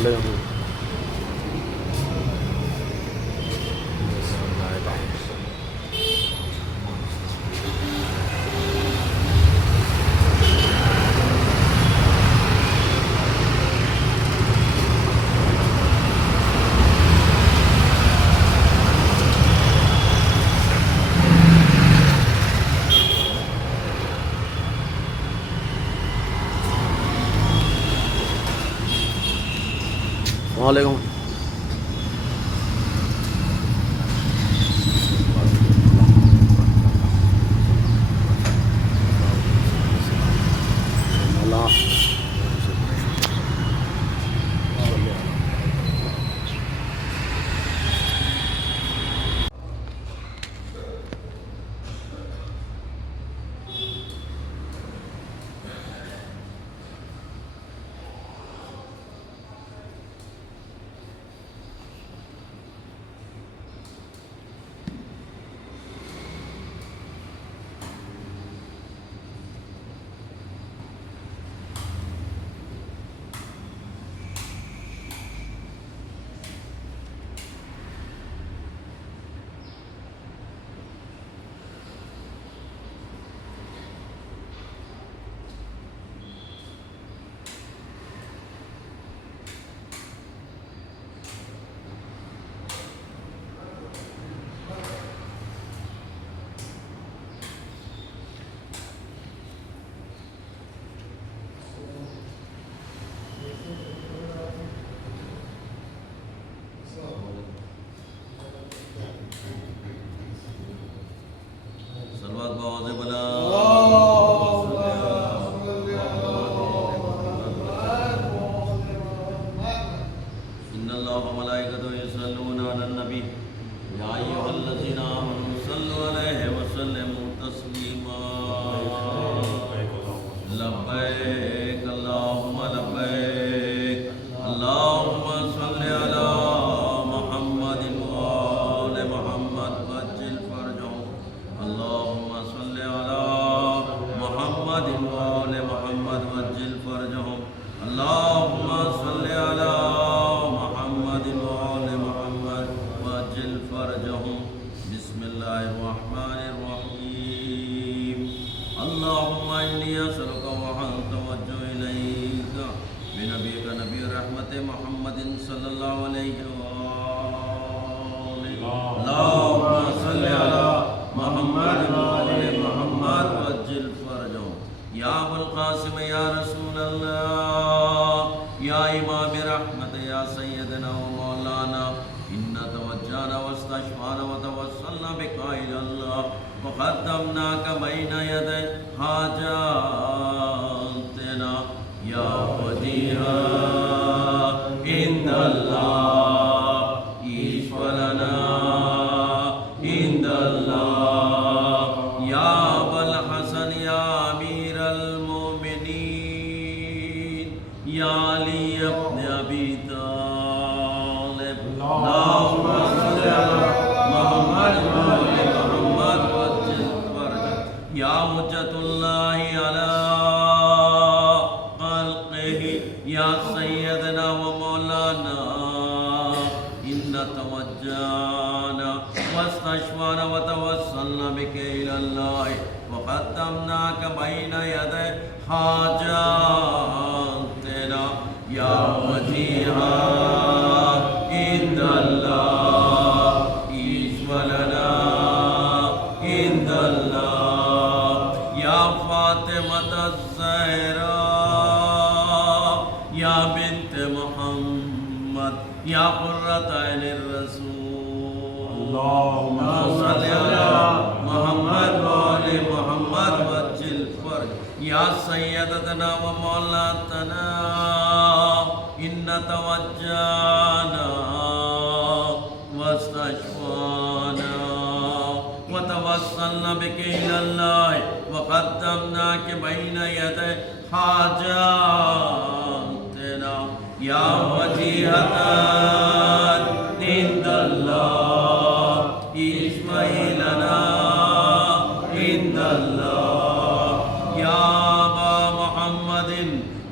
علیکم. وعلیکم.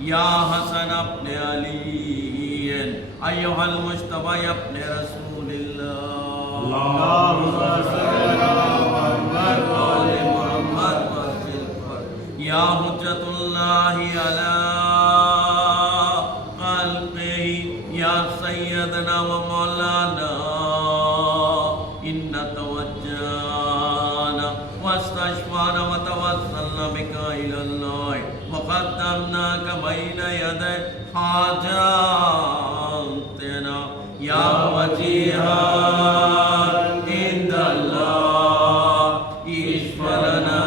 یا حسن ابن علی أيها المجتبى يا ابن رسول الله اللهم صل على محمد وآل محمد يا حجة الله على خلقه يا سيدنا ومولانا إن توجهنا واستشفعنا وتوسلنا بك إلى الله وقدمناك بين يدي حاجاتنا يا وجيها عند الله اشفع لنا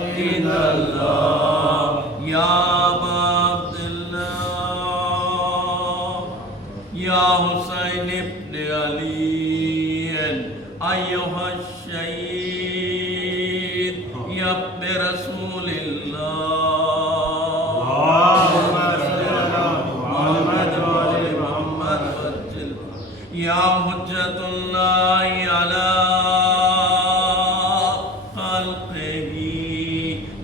عند الله يا أبا عبد الله يا حسين بن علي أيها الشهيد يا ابن رسول الله يا حجة الله على خلقه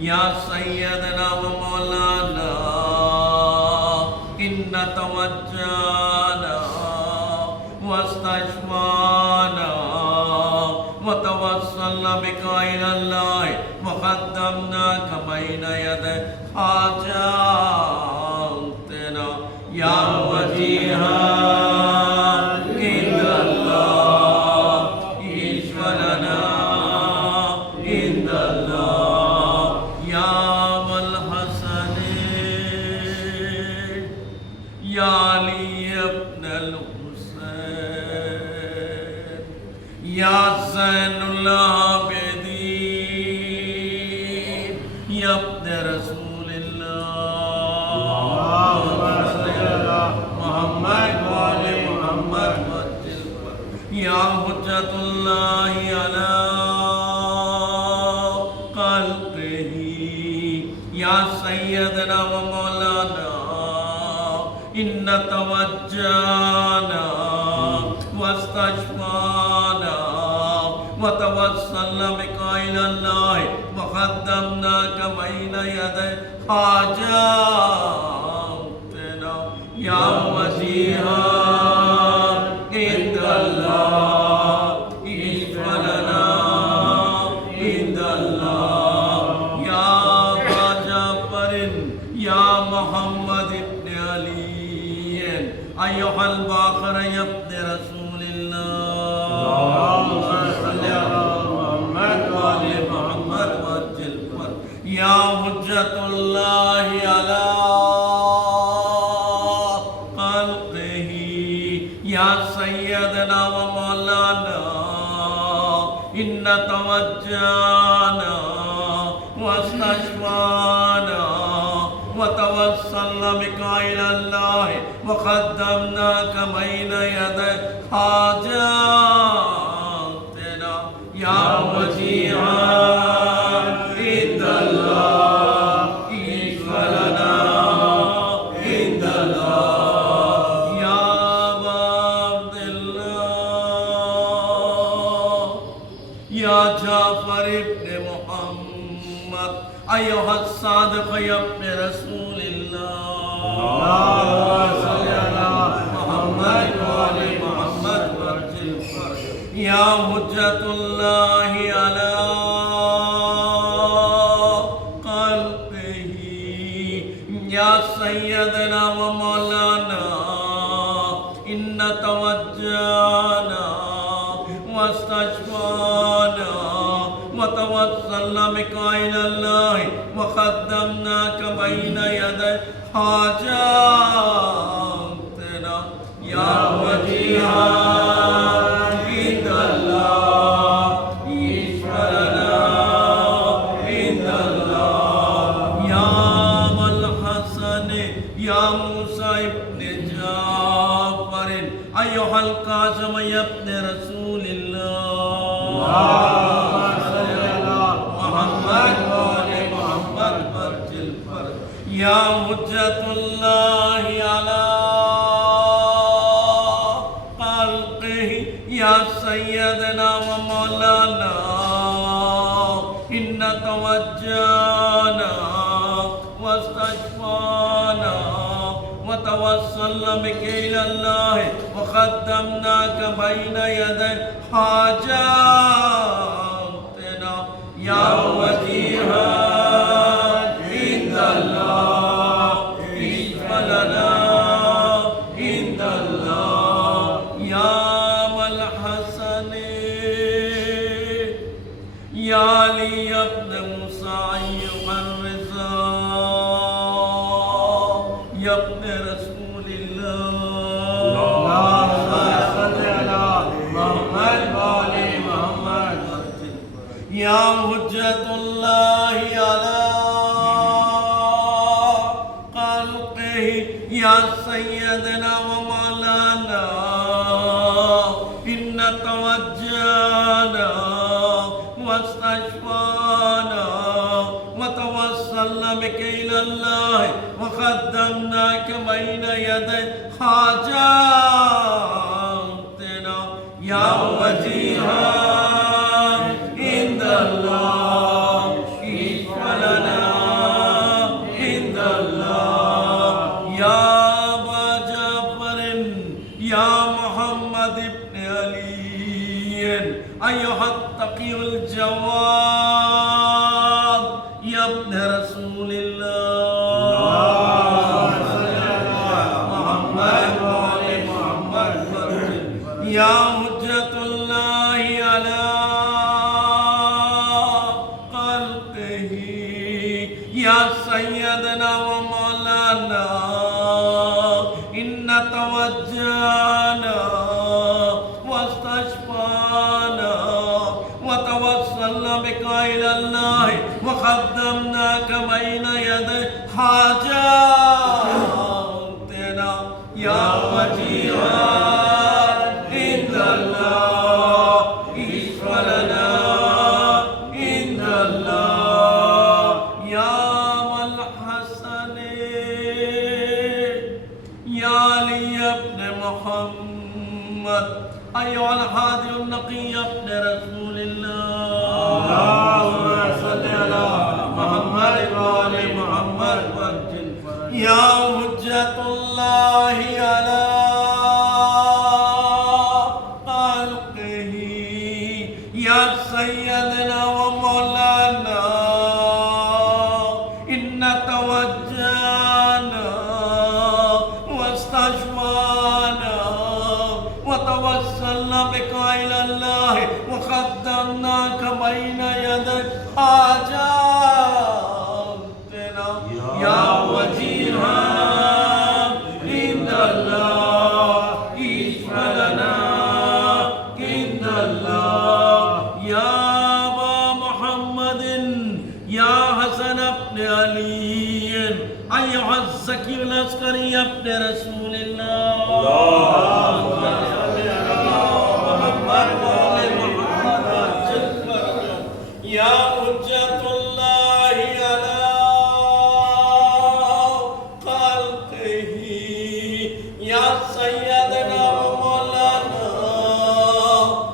يا سيدنا ومولانا إن توجهنا واستشفعنا وتوسلنا بك إلى الله وقدمناك بين يدي حاجاتنا يا وجيها يا علي ابن الحسين يا زين العابدين يا ابن رسول الله محمد وآل محمد يا حجة الله على خلقه يا سيدنا ومولانا إن توجهنا واستشفعنا وتوسلنا بك إلى الله وقدمناك بين يدي حاجاتنا يا وجيها عند الله اشفع لنا عند الله يا أبا جعفر يا محمد بن علي أيها الباقر يا ابن رسول الله اللهم صل على محمد وآل محمد يا حجة الله على خلقه يا سيدنا ومولانا إن توجهنا واستشفعنا وتوسلنا بك إلى الله وقدمناك بين يدي حاجاتنا يا وجيها عند الله اشفع لنا عند الله يا أبا عبد الله يا جعفر بن محمد أيها الصادق يا ابن رسول اللهم صل على محمد وآل محمد يا حجة الله على خلقه يا سيدنا ومولانا إن توجهنا واستشفعنا وتوسلنا بك إلى الله وقدمناك بين يدي حاجاتنا يا وجيها عند الله اشفع لنا عند الله يا أبا الحسن يا موسى بن جعفر أيها القاسم يا ابن رسول الله يا حجة الله على خلقه يا سيدنا ومولانا إن توجهنا واستشفعنا وتوسلنا بك إلى الله وقدمناك بين يدي حاجاتنا يا وجيها عند الله اشفع لنا عند الله يا أبا الحسن يا علي بن موسى أيها الرضا يا ابن رسول الله اللهم صل على محمد وآل محمد يا حجة الله على خلقه يا سيدنا ومولانا إن توجهنا واستشفانا وتوسلنا بك إلى الله وقدمناك بين يدي حاجاتنا يا وجيها عند الله اشفع لنا عند الله يا أبا جعفر يا محمد بن علي أيها التقي الجواد يا ابن رسول الله محمد وآل محمد يا حجة الله على خلقه يا سيدنا ومولانا إن توجهنا واستشفانا وتوسلنا بك إلى الله وقدمناك بين يدي حاجاتنا يا وجيها عند الله اشفع لنا عند الله يا أبا الحسن يا علي بن محمد أيها الهادي النقي ابن رسول الله اللهم صل على محمد وآل محمد يا حجة الله على خلقه يا سيدنا ومولانا إن توجهنا واستشفانا وتوسلنا بك إلى الله وقدمناك بين يدي حاجاتنا يا وجيها عند الله اشفع لنا عند الله يا أبا محمد يا حسن بن علي أيها الزكي العسكري ابن رسول الله يا حجة الله على خلقه يا سيدنا ومولانا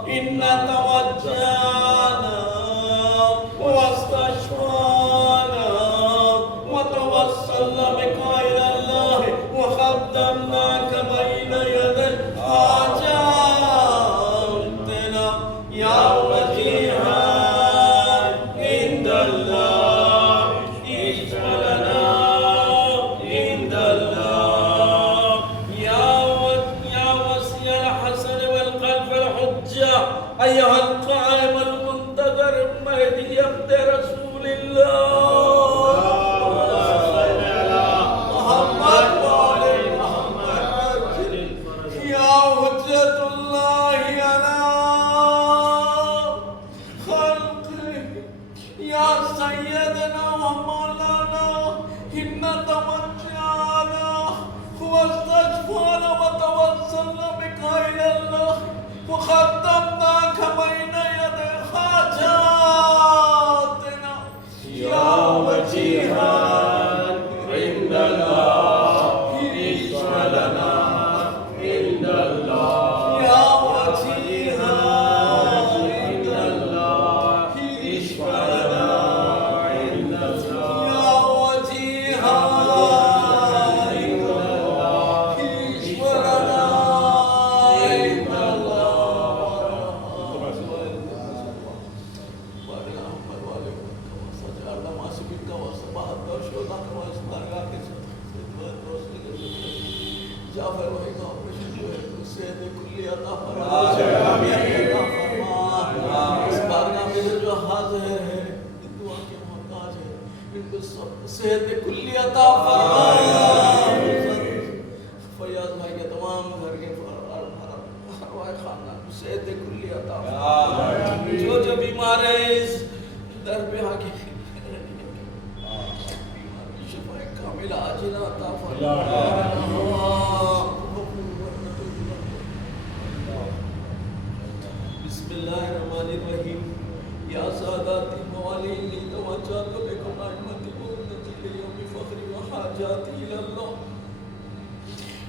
إن توجهنا واستشفانا وتوسلنا بك إلى الله وقدمناك بين يدي حاجاتنا کلی عطا فرما، کامیابی عطا فرما۔ اس بارگاہ میں جو حاضر ہے، دعا کے محتاج ہے، ان کو سب صحت کلی عطا فرما۔ فیاض بھائی کے تمام گھر کے ارواح خاندان کو صحت کلی عطا فرما۔ جو بیمار ہے اس در پہ آ کے شفا کاملہ عاجلہ عطا فرما۔ بسم اللہ الرحمن الرحیم۔ یا ساداتی موالینی توجہت بکم نعمتی بردتی لیوم فخری وحاجاتی الاللہ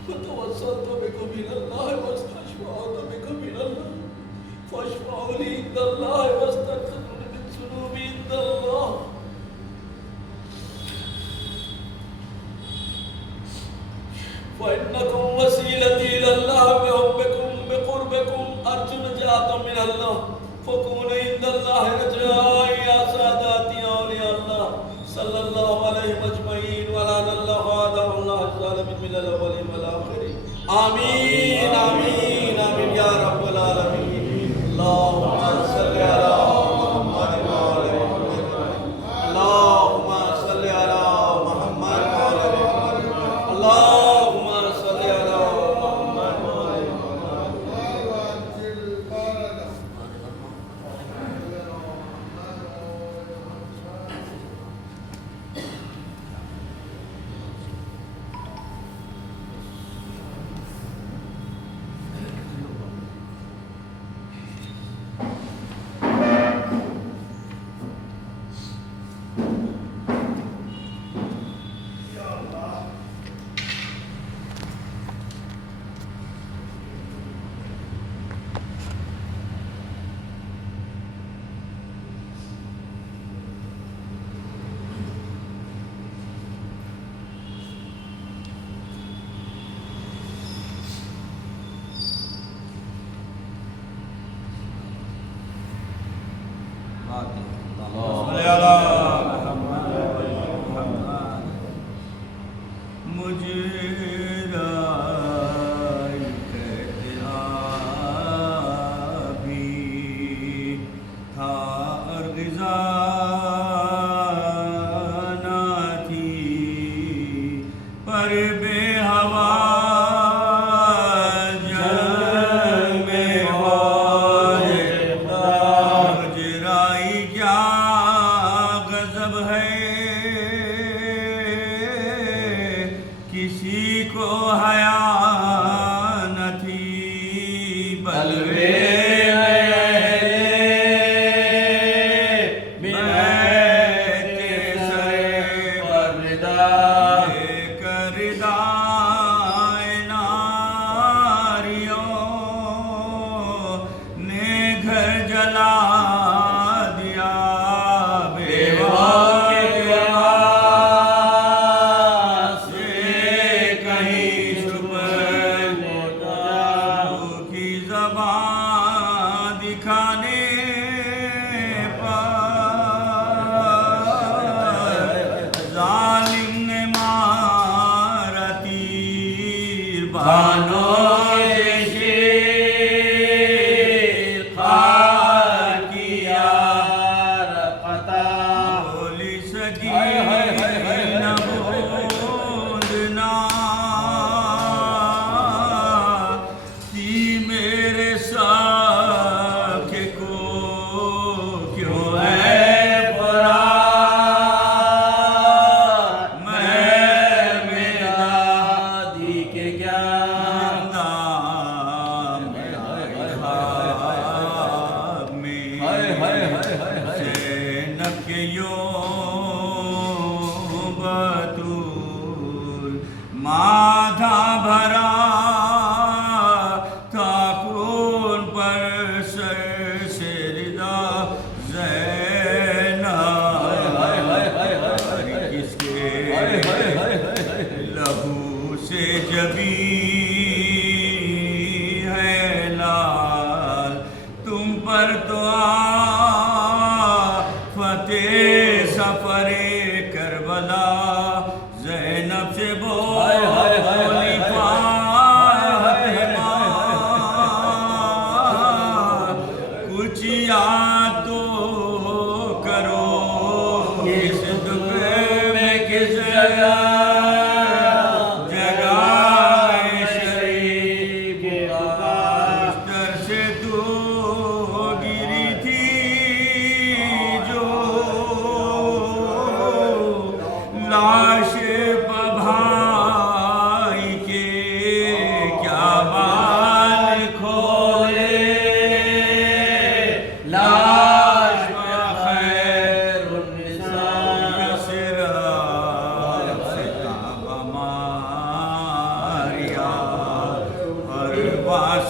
وتوسلت بکم الاللہ واستشفعت بکم الاللہ فاشفعوا لی عند اللہ واستغفروا من ذنوبی عند اللہ۔ فإنكم وسيلتي إلى الله بحبكم بقربكم أرجو نجاة من الله فكونوا عند الله رجاء يا ساداتي أولياء الله صلى الله عليه أجمعين ولعن الله أعداء الله الظالمين من الأولين والآخرين آمين آمين آمين يا رب العالمين۔ اللهم صل على محمد وعلى محمد، اللهم صل على محمد وعلى محمد، اللهم صل على محمد وعلى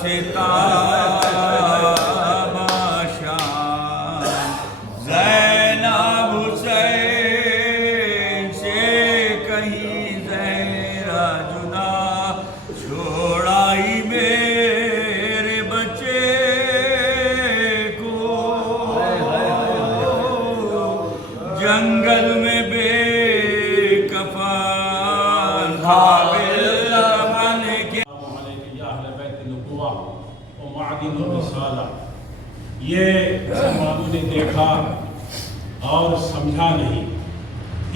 سے تابہ شان زینب حسین سے کہیں زہرا جدا چھوڑائی میرے بچے کو جنگل میں بے کفن قابل من کے معدن الرسالہ، یہ مسلمانوں نے دیکھا اور سمجھا نہیں،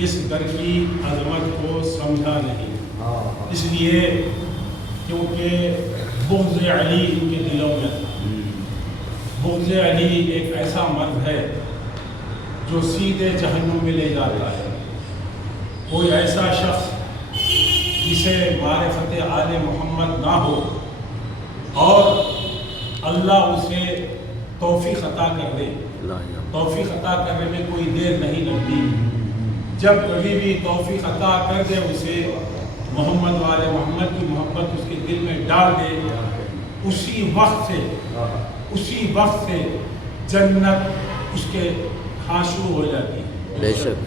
اس در کی عظمت کو سمجھا نہیں، اس لیے کیونکہ بغض علی ان کے دلوں میں تھا۔ بغض علی ایک ایسا مرض ہے جو سیدھے جہنم میں لے جاتا ہے۔ کوئی ایسا شخص جسے معرفت آل محمد نہ ہو اور اللہ اسے توفیق عطا کر دے، توفیق عطا کرنے میں کوئی دیر نہیں لگتی، جب کبھی بھی توفیق عطا کر دے اسے محمد والے محمد کی محبت اس کے دل میں ڈال دے، اسی وقت سے جنت اس کے ہاں شروع ہو جاتی ہے، بے شک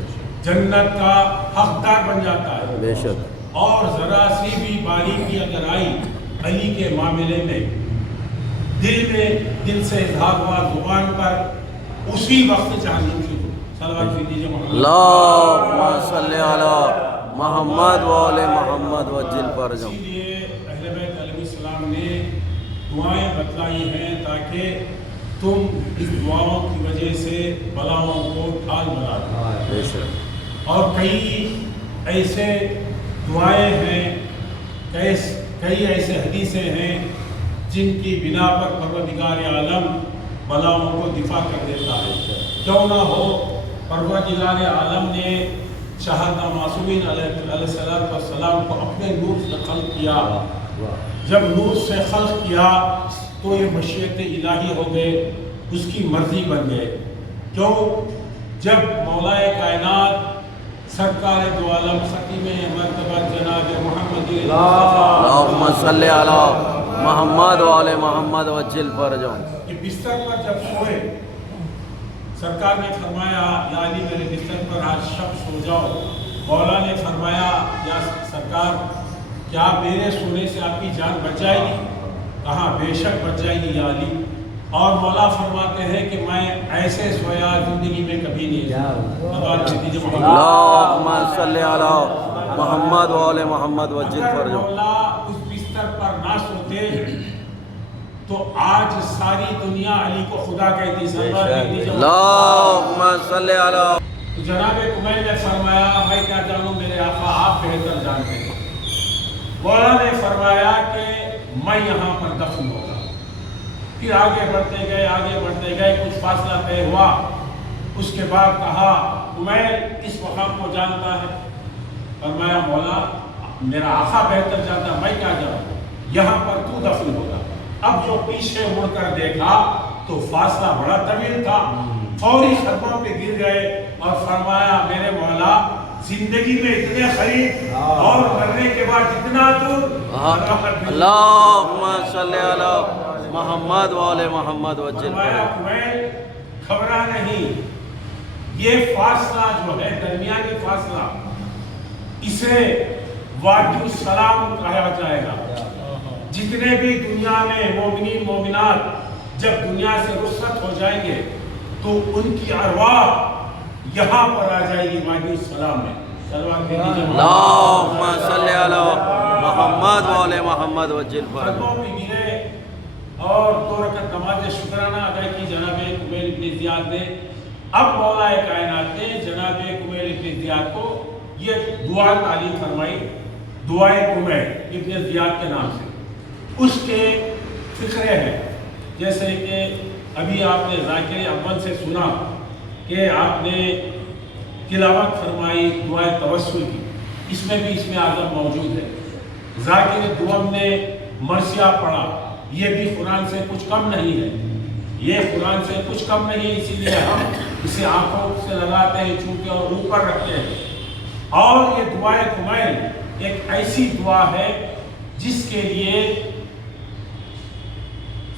جنت کا حقدار بن جاتا ہے۔ بے شک اور ذرا سی بھی باریکی اگر آئی علی کے معاملے میں، دل سے اظہار ہوا زبان پر، اسی وقت جہنم شروع۔ صلوات دیجیے محمد۔ اللہم صلی علی محمد و آل محمد وجل فرجہم۔ اسی لیے اہل بیت علیہ السلام نے دعائیں بتلائی ہیں تاکہ تم اس دعاؤں کی وجہ سے بلاؤں کو ٹال ملا دو۔ بے شک اور کئی ایسے دعائیں ہیں، کئی ایسے حدیثیں ہیں جن کی بنا پر پروردگار عالم بلاؤں کو دفاع کر دیتا ہے۔ کیوں نہ ہو پروردگار عالم نے شہادہ معصومین علیہ السلام کو اپنے نور سے خلق کیا، جب نور سے خلق کیا تو یہ مشیت الہی ہو گئے، اس کی مرضی بن گئے۔ کیوں؟ جب مولا کائنات سرکار دو عالم ختم مرتبہ جناب محمد اللہم صلی علی محمد و آل محمد وجل فرجہم۔ یہ بستر پر جب سوئے، سرکار نے فرمایا یا علی میرے بستر پر آج شب سو جاؤ۔ مولا نے فرمایا یا سرکار کیا میرے سونے سے آپ کی جان بچ جائے گی؟ کہا بے شک بچ جائے گی یا علی۔ اور مولا فرماتے ہیں کہ میں ایسے سویا زندگی میں کبھی نہیں سویا۔ اللہم صلی علی محمد و آل محمد وجل اگر فرجہم۔ مولا اس بستر پر نہ سوتے تو آج ساری دنیا علی کو خدا کہتی۔ اللہم صلی علی۔ تو جناب کمیل نے فرمایا میں کیا جانوں میرے آقا آپ بہتر جانتے ہیں۔ مولا نے فرمایا کہ میں یہاں پر دفن ہوگا۔ پھر آگے بڑھتے گئے کچھ فاصلہ طے ہوا، اس کے بعد کہا کمیل اس مقام کو جانتا ہے؟ فرمایا مولا میرا آقا بہتر جانتا، میں کیا جانوں، یہاں پر تو دفن ہوگا۔ اب جو پیچھے مڑ کر دیکھا تو فاصلہ بڑا طویل تھا، فوری خطوں پہ گر گئے اور فرمایا میرے مولا زندگی میں اتنے قریب اور مرنے کے بعد اتنا دور۔ اللہم صلی علی محمد و آل محمد وجل فرمایا فرجہم۔ کمیل گھبرا نہیں، یہ فاصلہ جو ہے درمیانی فاصلہ اسے وادی السلام کہا جائے گا۔ جتنے بھی دنیا میں مومنین مومنات جب دنیا سے رخصت ہو جائیں گے تو ان کی ارواح یہاں پر آ جائے گی وادی السلام میں۔ اللہم صلی علی محمد و آل محمد وجل فرجہم۔ خطوں پہ گرے اور 2 رکعت نماز شکرانہ ادا کی جناب کمیل ابن زیاد نے۔ اب مولا کائنات نے جناب کمیل ابن زیاد کو یہ دعا تعلیم فرمائی، دعائے کمیل ابن زیاد کے نام سے۔ اس کے فقرے ہیں، جیسے کہ ابھی آپ نے ذاکر اول سے سنا کہ آپ نے تلاوت فرمائی دعائے توسل کی، اس میں بھی اسم اعظم موجود ہے۔ ذاکر دوم نے مرثیہ پڑھا، یہ بھی قرآن سے کچھ کم نہیں ہے، یہ قرآن سے کچھ کم نہیں ہے، اسی لیے ہم اسے آنکھوں سے لگاتے ہیں چونکہ اور اوپر رکھتے ہیں۔ اور یہ دعائے کمیل ایک ایسی دعا ہے جس کے لیے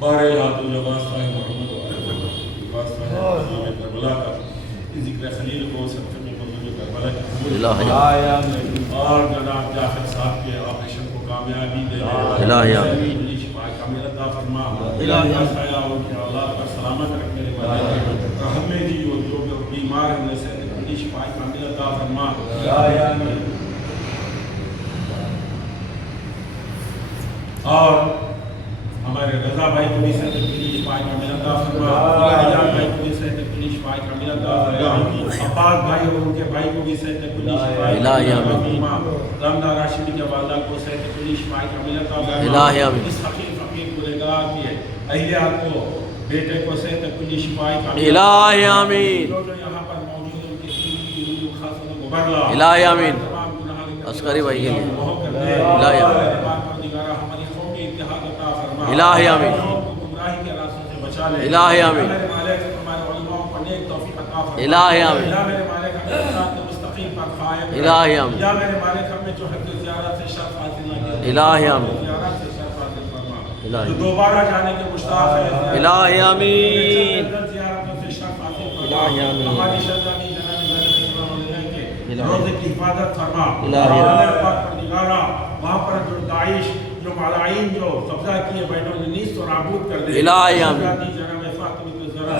بارے یاد واسطہ محمد واسطہ کربلا کا ذکر خلیل کو سب سے کربلا کی اور جناب جعفر صاحب کے آپریشن کو کامیابی دے دے شفا کامل عطا فرما الہی سایہ ان کے اولاد پر سلامت رکھنے والے ہمیں جی جو بیمار ہیں سے کلی شفا کامل عطا فرما اور ہمارے رضا بھائی کو بھی صحت کلی شفا کامل عطا فرما جان بھائی کو بھی صحت کلی شفا کامل عطا فرما عباس بھائی اور ان کے بھائی کو بھی صحت کلی شفا کامل عطا فرما رمضان راشد کے والدہ کو صحت کلی شفا کامل عطا فرما اس فقیر گنہگار کی اہلیہ کو بیٹے کو صحت کلی شفا کامل الہی آمین جو یہاں پر موجود ان کی خاص مبارلہ الہی آمین عسکری بھائی کے لیے الہی آمین الہی آمین الہی آمین الہی آمین الہی آمین الہی آمین دوبارہ جانے کے مشتاق ہیں الہی آمین الہی آمین ہماری شہزادی روزے کی حفاظت فرما الہی آمین وہاں پر جو داعش جو مالعین جو قبضہ کیے بیٹھوں نے نیست و نابود کر دے الہی آمین جناب فاطمہ الزہرا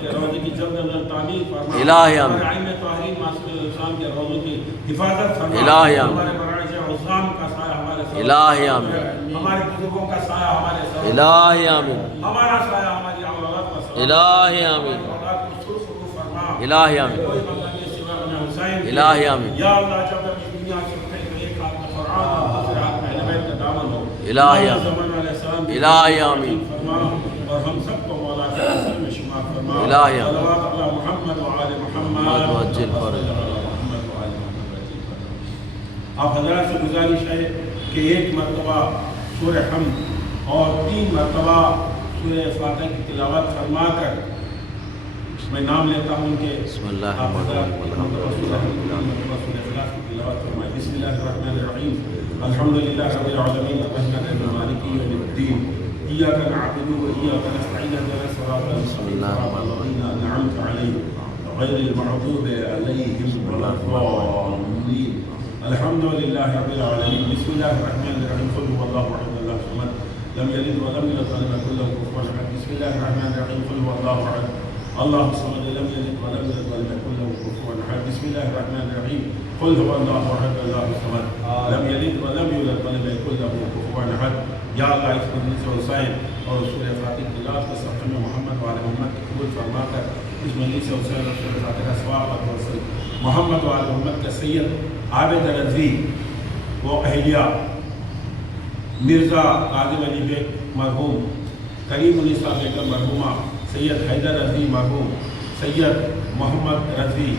کے روزے کی جلد تعمیر فرما الہی آمین عین طاہرین معصوم الاسلام کے روزوں کی حفاظت فرما الہی آمین ہمارے مراجع عظام کا سایہ ہمارے سر الہی آمین ہمارے بزرگوں کا سایہ ہمارے سر الہی آمین ہمارا سایہ ہماری اولاد پر سر الہی آمین اولاد کو سرخ فرما الہی آمین کوئی بندہ نہیں سوا امام حسین الہی آمین یا اللہ جب تک اس دنیا سے اٹھے تو ایک ہاتھ میں قرآن اور دوسرے ہاتھ میں اہل بیت کا دامن ہو الہی آمین الہی آمین اور ہم سب کو مولا کے رسول میں شمار فرما الہی آمین صلوات اللہ محمد و آل محمد محمد وعجل فرج آپ حضرات سے گزارش ہے کہ ایک مرتبہ سورہ حمد اور 3 مرتبہ سورہ فاتحہ کی تلاوت فرما کر میں نام لیتا ہوں کہ بسم اللہ الرحمن الرحیم بسم اللہ الرحمن الرحیم الحمدللہ رب العالمین الرحمن مالک یوم الدین ایاک نعبد و ایاک نستعین اهدنا الصراط المستقیم صراط الذین انعمت علیہم غیر المغضوب علیہم ولا الضالین الحمدللہ رب العالمین بسم اللہ الرحمن الرحیم قل هو اللہ احد اللہ الصمد لم یلد ولم یولد ولم یکن له کفوا احد بسم اللہ الرحمن الرحیم قل هو اللہ احد اللہ الصمد لم یلد ولم یولد ولم یکن له کفوا احد بسم اللہ الرحمن الرحیم قل هو اللہ احد اللہ الصمد لم یلد ولم یولد ولم یکن له کفوا احد یا اللہ اس مجلس حسین اور سورہ فاتحہ کی تلاوت کو صفحہ میں محمد وعلی محمد کی قبول فرما کر اس مجلس حسین اور سورہ فاتحہ کا ثواب عطا فرما محمد وعلی محمد کا سید عابد رضوی و اہلیہ مرزا قاظم علی بیگ مرحوم کریم النساء بیگم مرحومہ سید حیدر رضوی مرحوم سید محمد رضوی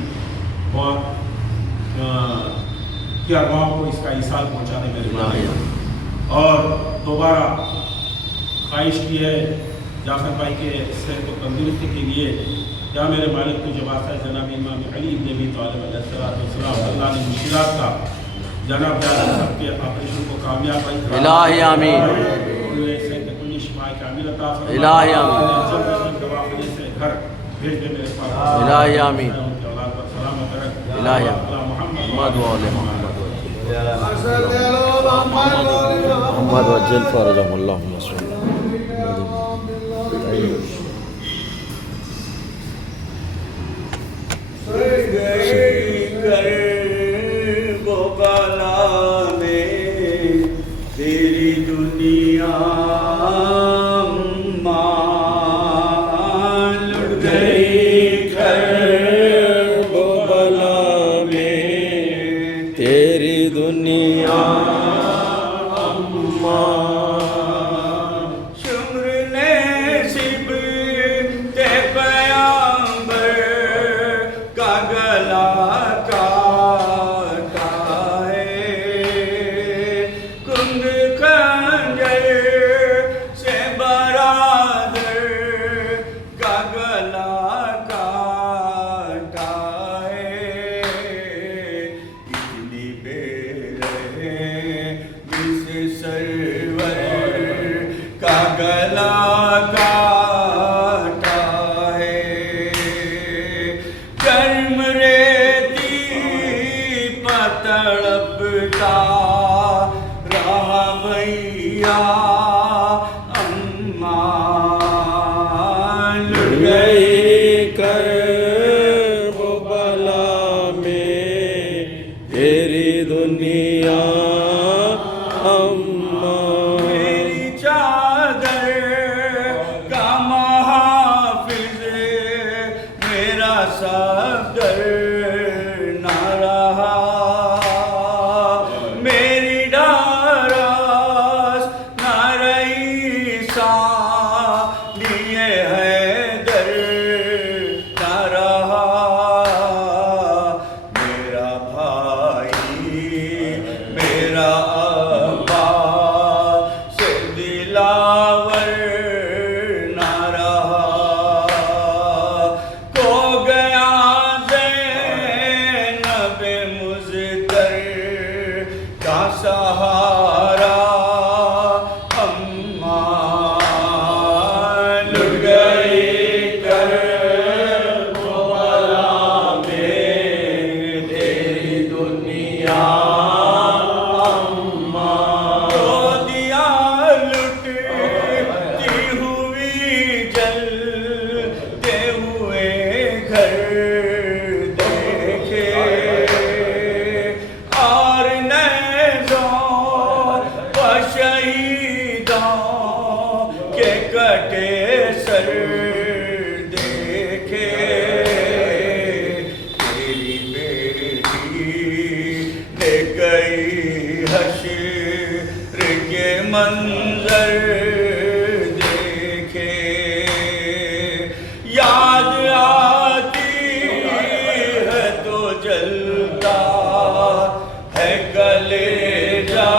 اور کی ارواح کو اس کا ایصال پہنچانے میں رہا اور دوبارہ خواہش کی ہے جعفر بھائی کے صحت و تندرستی کے لیے یا میرے مالک کو جب آتا ہے جناب امام علی بن ابی طالب علیہ السلام اللہ نے مشکلات کا جناب جعفر صاحب کے آپریشن کو کامیاب الہی آمین الہی آمین گھر بھیج دے میرے پاس الہی آمین اولاد پر سلامت رکھ الہی محمد وعلی محمد محمد وعجل فرجهم اللهم صل تیری دنیا لٹ گئی گھر بلا میں تیری دنیا شمر نصیب تے پیامبر کا گلا کاٹا ہے کند خنجر سے برادر کا گلا کاٹا ہے اتنی بے رحمی سے سرور کٹے سر دیکھے تیری بیٹی لے گئی حشر کے منظر دیکھے یاد آتی ہے تو جلتا ہے گلے جا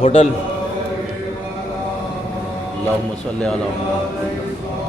ہوٹل اللہم صلی علی محمد